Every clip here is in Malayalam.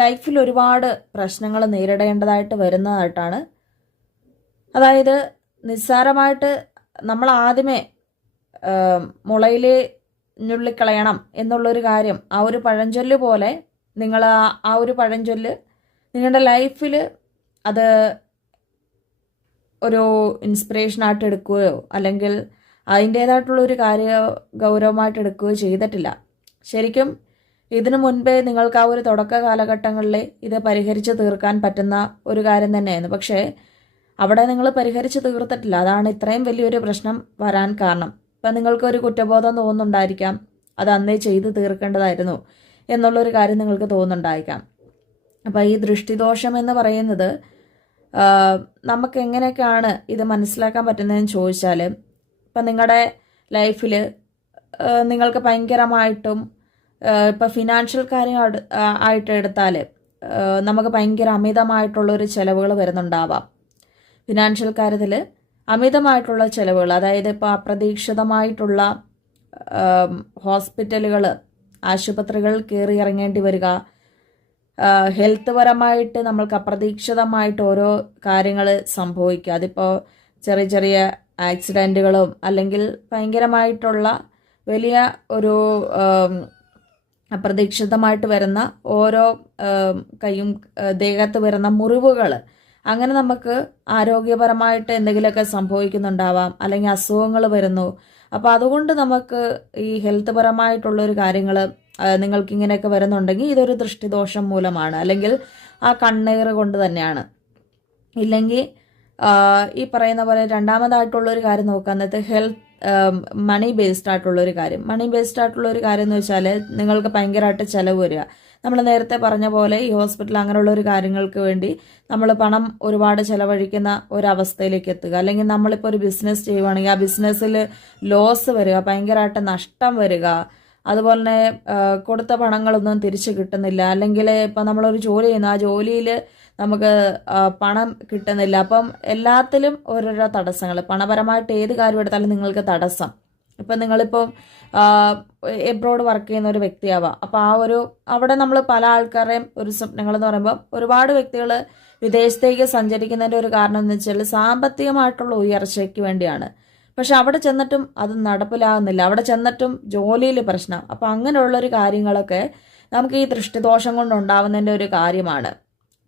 ലൈഫിൽ ഒരുപാട് പ്രശ്നങ്ങൾ നേരിടേണ്ടതായിട്ട് വരുന്നതായിട്ടാണ്. അതായത് നിസ്സാരമായിട്ട് നമ്മൾ ആദ്യമേ മുളയിലെ ഞുള്ളിക്കളയണം എന്നുള്ളൊരു കാര്യം, ആ ഒരു പഴഞ്ചൊല്ല് പോലെ നിങ്ങൾ ആ ഒരു പഴഞ്ചൊല്ല് നിങ്ങളുടെ ലൈഫിൽ അത് ഒരു ഇൻസ്പിറേഷനായിട്ട് എടുക്കുകയോ അല്ലെങ്കിൽ അതിൻ്റേതായിട്ടുള്ളൊരു കാര്യ ഗൗരവമായിട്ട് എടുക്കുകയോ ചെയ്തിട്ടില്ല. ശരിക്കും ഇതിനു മുൻപേ നിങ്ങൾക്ക് ആ ഒരു തുടക്ക കാലഘട്ടങ്ങളിൽ ഇത് പരിഹരിച്ച് തീർക്കാൻ പറ്റുന്ന ഒരു കാര്യം തന്നെയായിരുന്നു. പക്ഷേ അവിടെ നിങ്ങൾ പരിഹരിച്ച് തീർത്തിട്ടില്ല. അതാണ് ഇത്രയും വലിയൊരു പ്രശ്നം വരാൻ കാരണം. ഇപ്പം നിങ്ങൾക്കൊരു കുറ്റബോധം തോന്നുന്നുണ്ടായിരിക്കാം, അത് അന്നേ ചെയ്ത് തീർക്കേണ്ടതായിരുന്നു എന്നുള്ളൊരു കാര്യം നിങ്ങൾക്ക് തോന്നുന്നുണ്ടായിരിക്കാം. അപ്പോൾ ഈ ദൃഷ്ടിദോഷം എന്ന് പറയുന്നത് നമുക്ക് എങ്ങനെയൊക്കെയാണ് ഇത് മനസ്സിലാക്കാൻ പറ്റുന്നതെന്ന് ചോദിച്ചാൽ, ഇപ്പം നിങ്ങളുടെ ലൈഫിൽ നിങ്ങൾക്ക് ഭയങ്കരമായിട്ടും ഇപ്പം ഫിനാൻഷ്യൽ കാര്യം ആയിട്ട് എടുത്താൽ നമുക്ക് ഭയങ്കര അമിതമായിട്ടുള്ളൊരു ചിലവുകൾ വരുന്നുണ്ടാവാം. ഫിനാൻഷ്യൽ കാര്യത്തിൽ അമിതമായിട്ടുള്ള ചിലവുകൾ, അതായത് ഇപ്പോൾ അപ്രതീക്ഷിതമായിട്ടുള്ള ഹോസ്പിറ്റലുകൾ, ആശുപത്രികൾ കയറി ഇറങ്ങേണ്ടി വരിക, ഹെൽത്ത് പരമായിട്ട് നമ്മൾക്ക് അപ്രതീക്ഷിതമായിട്ട് ഓരോ കാര്യങ്ങൾ സംഭവിക്കുക. അതിപ്പോൾ ചെറിയ ചെറിയ ആക്സിഡൻറ്റുകളും അല്ലെങ്കിൽ ഭയങ്കരമായിട്ടുള്ള വലിയ ഒരു അപ്രതീക്ഷിതമായിട്ട് വരുന്ന ഓരോ കൈയും ദേഹത്ത് വരുന്ന മുറിവുകൾ, അങ്ങനെ നമുക്ക് ആരോഗ്യപരമായിട്ട് എന്തെങ്കിലുമൊക്കെ സംഭവിക്കുന്നുണ്ടാവാം, അല്ലെങ്കിൽ അസുഖങ്ങൾ വരുന്നു. അപ്പോൾ അതുകൊണ്ട് നമുക്ക് ഈ ഹെൽത്ത് പരമായിട്ടുള്ളൊരു കാര്യങ്ങൾ നിങ്ങൾക്കിങ്ങനെയൊക്കെ വരുന്നുണ്ടെങ്കിൽ ഇതൊരു ദൃഷ്ടിദോഷം മൂലമാണ്, അല്ലെങ്കിൽ ആ കണ്ണേറ് കൊണ്ട് തന്നെയാണ്. ഇല്ലെങ്കിൽ ഈ പറയുന്ന പോലെ രണ്ടാമതായിട്ടുള്ളൊരു കാര്യം നോക്കാന്നത് മണി ബേസ്ഡ് ആയിട്ടുള്ളൊരു കാര്യം. മണി ബേസ്ഡ് ആയിട്ടുള്ളൊരു കാര്യം എന്ന് വെച്ചാൽ നിങ്ങൾക്ക് ഭയങ്കരമായിട്ട് ചിലവ് വരിക. നമ്മൾ നേരത്തെ പറഞ്ഞ പോലെ ഈ ഹോസ്പിറ്റൽ അങ്ങനെയുള്ള ഒരു കാര്യങ്ങൾക്ക് വേണ്ടി നമ്മൾ പണം ഒരുപാട് ചിലവഴിക്കുന്ന ഒരവസ്ഥയിലേക്ക് എത്തുക. അല്ലെങ്കിൽ നമ്മളിപ്പോൾ ഒരു ബിസിനസ് ചെയ്യുവാണെങ്കിൽ ആ ബിസിനസ്സിൽ ലോസ് വരിക, ഭയങ്കരമായിട്ട് നഷ്ടം വരിക. അതുപോലെ തന്നെ കൊടുത്ത പണങ്ങളൊന്നും തിരിച്ചു കിട്ടുന്നില്ല. അല്ലെങ്കിൽ ഇപ്പം നമ്മളൊരു ജോലി ചെയ്യുന്നു, ആ ജോലിയിൽ നമുക്ക് പണം കിട്ടുന്നില്ല. അപ്പം എല്ലാത്തിലും ഓരോരോ തടസ്സങ്ങൾ. പണപരമായിട്ട് ഏത് കാര്യം എടുത്താലും നിങ്ങൾക്ക് തടസ്സം. ഇപ്പം നിങ്ങളിപ്പോൾ എബ്രോഡ് വർക്ക് ചെയ്യുന്ന ഒരു വ്യക്തിയാവാം. അപ്പോൾ അവിടെ നമ്മൾ പല ആൾക്കാരുടെയും ഒരു സ്വപ്നങ്ങളെന്ന് പറയുമ്പോൾ ഒരുപാട് വ്യക്തികൾ വിദേശത്തേക്ക് സഞ്ചരിക്കുന്നതിൻ്റെ ഒരു കാരണം എന്ന് വെച്ചാൽ സാമ്പത്തികമായിട്ടുള്ള ഉയർച്ചയ്ക്ക് വേണ്ടിയാണ്. പക്ഷെ അവിടെ ചെന്നിട്ടും അത് നടപ്പിലാകുന്നില്ല, അവിടെ ചെന്നിട്ടും ജോലിയിൽ പ്രശ്നം. അപ്പോൾ അങ്ങനെയുള്ളൊരു കാര്യങ്ങളൊക്കെ നമുക്ക് ഈ ദൃഷ്ടിദോഷം കൊണ്ടുണ്ടാവുന്നതിൻ്റെ ഒരു കാര്യമാണ്.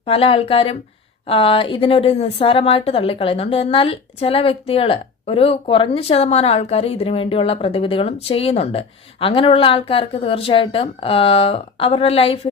പല ആൾക്കാരും ഇതിനൊരു നിസ്സാരമായിട്ട് തള്ളിക്കളയുന്നുണ്ട്. എന്നാൽ ചില വ്യക്തികൾ, ഒരു കുറഞ്ഞ ശതമാനം ആൾക്കാർ ഇതിനു വേണ്ടിയുള്ള പ്രതിവിധികളും ചെയ്യുന്നുണ്ട്. അങ്ങനെയുള്ള ആൾക്കാർക്ക് തീർച്ചയായിട്ടും അവരുടെ ലൈഫ്